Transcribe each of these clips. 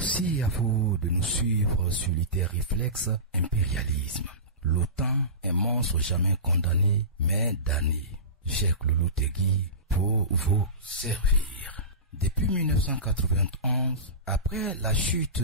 Merci à vous de nous suivre sur l'Hyperréflexe Impérialisme. L'OTAN, un monstre jamais condamné, mais damné. Cheikh Loulou Tegui pour vous servir. Depuis 1991, après la chute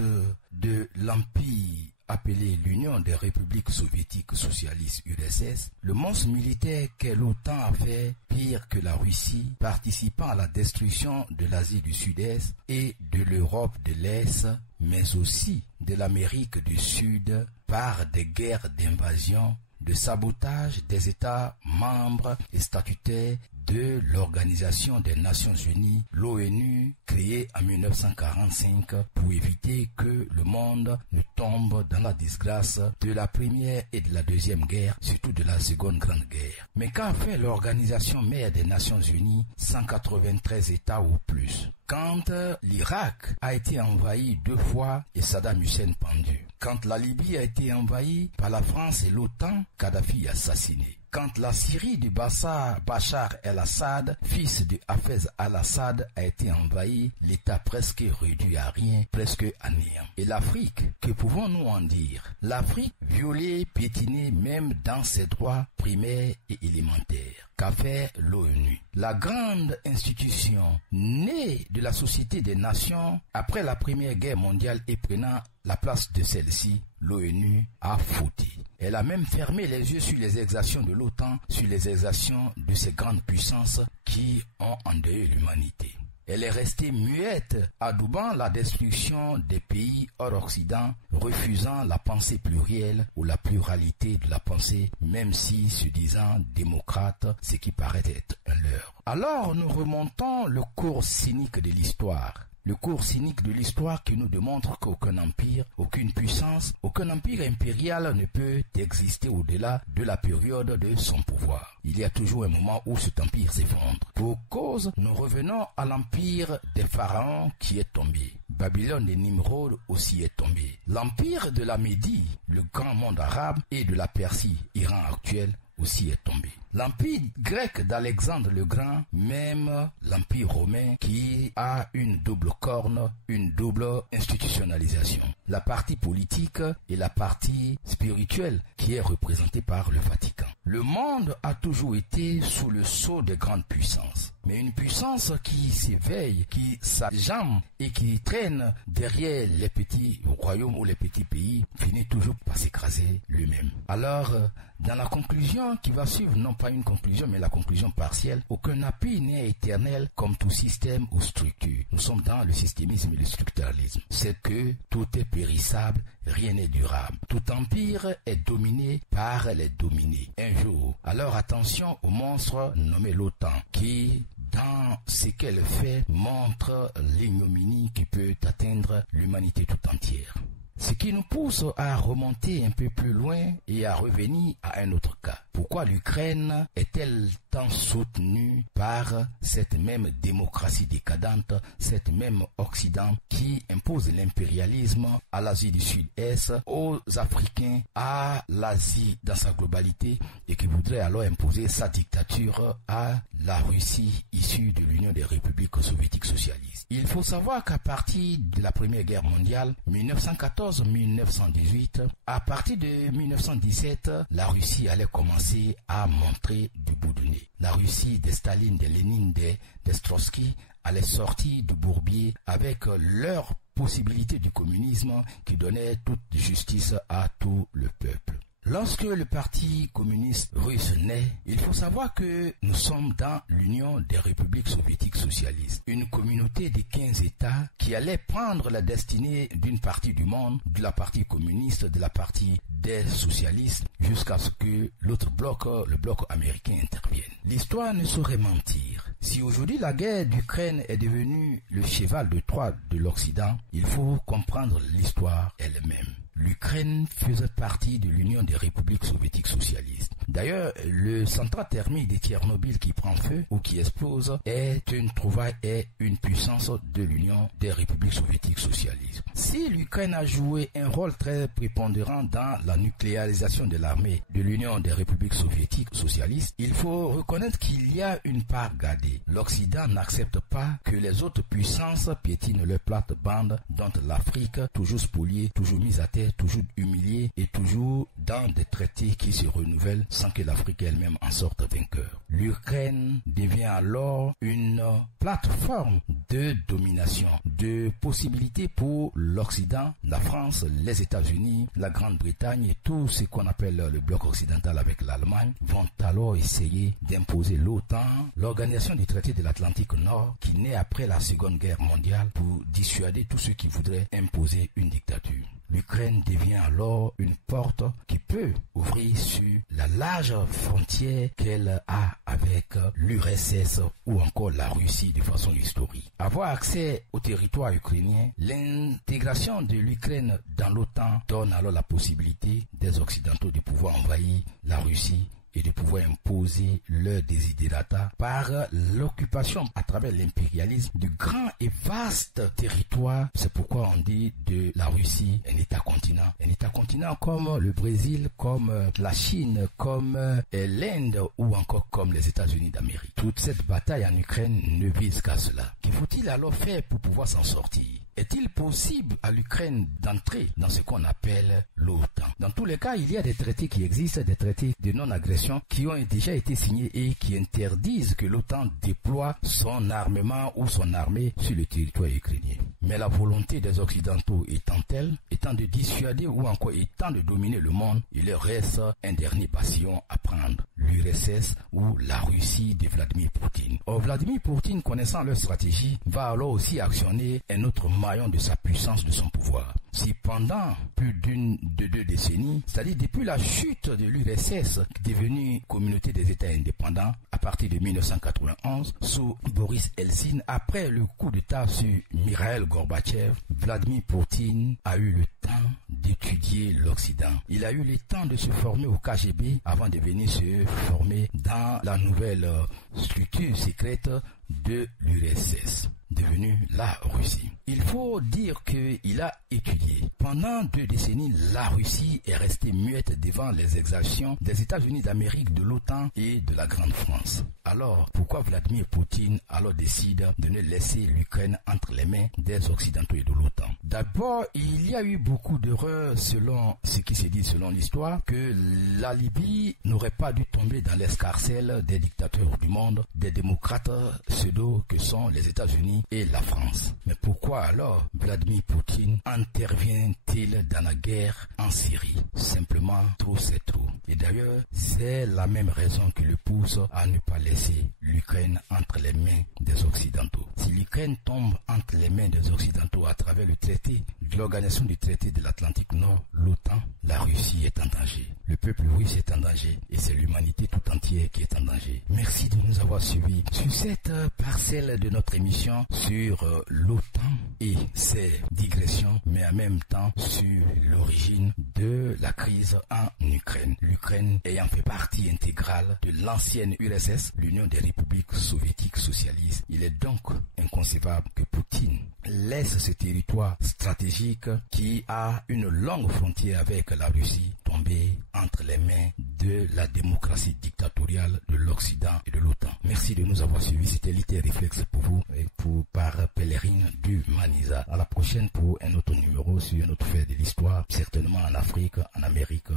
de l'Empire appelé l'Union des Républiques Soviétiques Socialistes URSS, le monstre militaire qu'est l'OTAN a fait pire que la Russie, participant à la destruction de l'Asie du Sud-Est et de l'Europe de l'Est, mais aussi de l'Amérique du Sud par des guerres d'invasion, de sabotage des États membres et statutaires de l'Organisation des Nations Unies, l'ONU, créée en 1945 pour éviter que le monde ne tombe dans la disgrâce de la première et de la deuxième guerre, surtout de la seconde grande guerre. Mais qu'a fait l'Organisation mère des Nations Unies, 193 États ou plus? Quand l'Irak a été envahi 2 fois et Saddam Hussein pendu. Quand la Libye a été envahie par la France et l'OTAN, Kadhafi assassiné. Quand la Syrie de Bachar el-Assad, fils de Hafez al-Assad, a été envahie, l'État presque réduit à rien, presque à néant. Et l'Afrique, que pouvons-nous en dire? L'Afrique violée, piétinée même dans ses droits primaires et élémentaires. Qu'a fait l'ONU? La grande institution née de la Société des Nations après la Première Guerre mondiale et prenant la place de celle-ci, l'ONU a fauté. Elle a même fermé les yeux sur les exactions de l'OTAN, sur les exactions de ces grandes puissances qui ont endeuillé l'humanité. Elle est restée muette, adoubant la destruction des pays hors Occident, refusant la pensée plurielle ou la pluralité de la pensée, même si, se disant démocrate, ce qui paraît être un leurre. Alors nous remontons le cours cynique de l'histoire. Le cours cynique de l'histoire qui nous démontre qu'aucun empire, aucune puissance, aucun empire impérial ne peut exister au-delà de la période de son pouvoir. Il y a toujours un moment où cet empire s'effondre. Pour cause, nous revenons à l'empire des pharaons qui est tombé. Babylone et Nimrod aussi est tombé. L'empire de la Médie, le grand monde arabe, et de la Persie, Iran actuel, aussi est tombé. L'empire grec d'Alexandre le Grand, même l'empire romain qui a une double corne, une double institutionnalisation. La partie politique et la partie spirituelle qui est représentée par le Vatican. Le monde a toujours été sous le sceau des grandes puissances. Mais une puissance qui s'éveille, qui s'ajame et qui traîne derrière les petits royaumes ou les petits pays finit toujours par s'écraser lui-même. Alors, dans la conclusion qui va suivre, non pas une conclusion mais la conclusion partielle, aucun appui n'est éternel comme tout système ou structure. Nous sommes dans le systémisme et le structuralisme. C'est que tout est périssable, rien n'est durable. Tout empire est dominé par les dominés. Un jour, alors attention au monstre nommé l'OTAN qui, dans ce qu'elle fait, montre l'ignominie qui peut atteindre l'humanité tout entière. Ce qui nous pousse à remonter un peu plus loin et à revenir à un autre cas. Pourquoi l'Ukraine est-elle tant soutenue par cette même démocratie décadente, cette même Occident qui impose l'impérialisme à l'Asie du Sud-Est, aux Africains, à l'Asie dans sa globalité et qui voudrait alors imposer sa dictature à la Russie issue de l'Union des Républiques Soviétiques Socialistes? Il faut savoir qu'à partir de la Première Guerre mondiale, 1914-1918, à partir de 1917, la Russie allait commencer à montrer du bout du nez. La Russie de Staline, de Lénine, de Trotsky allait sortir du bourbier avec leur possibilité du communisme qui donnait toute justice à tout le peuple. Lorsque le parti communiste russe naît, il faut savoir que nous sommes dans l'Union des Républiques Soviétiques Socialistes, une communauté de 15 États qui allait prendre la destinée d'une partie du monde, de la partie communiste, de la partie des socialistes, jusqu'à ce que l'autre bloc, le bloc américain, intervienne. L'histoire ne saurait mentir. Si aujourd'hui la guerre d'Ukraine est devenue le cheval de Troie de l'Occident, il faut comprendre l'histoire elle-même. L'Ukraine faisait partie de l'Union des Républiques Soviétiques Socialistes. D'ailleurs, le central thermique de Tchernobyl qui prend feu ou qui explose est une trouvaille et une puissance de l'Union des Républiques Soviétiques Socialistes. Si Si l'Ukraine a joué un rôle très prépondérant dans la nucléarisation de l'armée de l'Union des républiques soviétiques socialistes, il faut reconnaître qu'il y a une part gardée. L'Occident n'accepte pas que les autres puissances piétinent leur plate-bande dont l'Afrique, toujours spoliée, toujours mise à terre, toujours humiliée et toujours dans des traités qui se renouvellent sans que l'Afrique elle-même en sorte vainqueur. L'Ukraine devient alors une plateforme de domination, de possibilités pour l'Occident, la France, les États-Unis, la Grande-Bretagne et tout ce qu'on appelle le bloc occidental avec l'Allemagne vont alors essayer d'imposer l'OTAN, l'organisation du traité de l'Atlantique Nord qui naît après la Seconde Guerre mondiale pour dissuader tous ceux qui voudraient imposer une dictature. L'Ukraine devient alors une porte qui peut ouvrir sur la large frontière qu'elle a avec l'URSS ou encore la Russie de façon historique. Avoir accès au territoire ukrainien, l'intégration de l'Ukraine dans l'OTAN donne alors la possibilité des Occidentaux de pouvoir envahir la Russie et de pouvoir imposer leurs desiderata par l'occupation à travers l'impérialisme du grand et vaste territoire. C'est pourquoi on dit de la Russie un État-continent. Un État-continent comme le Brésil, comme la Chine, comme l'Inde ou encore comme les États-Unis d'Amérique. Toute cette bataille en Ukraine ne vise qu'à cela. Que faut-il alors faire pour pouvoir s'en sortir ? Est-il possible à l'Ukraine d'entrer dans ce qu'on appelle l'OTAN? Dans tous les cas, il y a des traités qui existent, des traités de non-agression qui ont déjà été signés et qui interdisent que l'OTAN déploie son armement ou son armée sur le territoire ukrainien. Mais la volonté des Occidentaux étant telle, étant de dissuader ou encore étant de dominer le monde, il leur reste un dernier bastion à prendre, l'URSS ou la Russie de Vladimir Poutine. Or, Vladimir Poutine, connaissant leur stratégie, va alors aussi actionner un autre maillon de sa puissance, de son pouvoir. Si pendant plus de 2 décennies, c'est-à-dire depuis la chute de l'URSS, devenue communauté des États indépendants, à partir de 1991, sous Boris Eltsine, après le coup d'État sur Mikhail Gorbatchev, Vladimir Poutine a eu le temps d'étudier l'Occident. Il a eu le temps de se former au KGB avant de venir se former dans la nouvelle structure secrète de l'URSS, devenue la Russie. Il faut dire qu'il a étudié. Pendant 2 décennies, la Russie est restée muette devant les exactions des États-Unis d'Amérique, de l'OTAN et de la Grande France. Alors, pourquoi Vladimir Poutine alors décide de ne laisser l'Ukraine entre les mains des Occidentaux et de l'OTAN? D'abord, il y a eu beaucoup d'erreurs selon ce qui se dit selon l'histoire, que la Libye n'aurait pas dû tomber dans l'escarcelle des dictateurs du monde, des démocrates pseudo que sont les États-Unis et la France. Mais pourquoi alors Vladimir Poutine intervient-il dans la guerre en Syrie? Simplement, trop c'est trop. Et d'ailleurs, c'est la même raison qui le pousse à ne pas laisser l'Ukraine entre les mains des Occidentaux. Si l'Ukraine tombe entre les mains des Occidentaux à travers le traité de l'organisation du traité de l'Atlantique Nord, l'OTAN, la Russie est en danger. Le peuple russe est en danger et c'est l'humanité tout entière qui est en danger. Merci de nous avoir suivis sur cette parcelle de notre émission sur l'OTAN et ses digressions, mais en même temps sur l'origine de la crise en Ukraine. L'Ukraine ayant fait partie intégrale de l'ancienne URSS, l'Union des républiques soviétiques socialistes. Il est donc inconcevable que Poutine laisse ce territoire stratégique qui a une longue frontière avec la Russie tomber entre les mains de la démocratie dictatoriale de l'Occident et de l'OTAN. Merci de nous avoir suivis. C'était l'IT Réflexe pour vous et par Pèlerine du Manisa. À la prochaine pour un autre numéro sur un autre fait de l'histoire, certainement en Afrique, en Amérique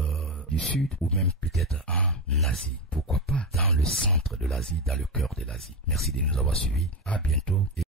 du Sud ou même peut-être en Asie. Pourquoi pas dans le centre de l'Asie, dans le cœur de l'Asie. Merci de nous avoir suivis. À bientôt.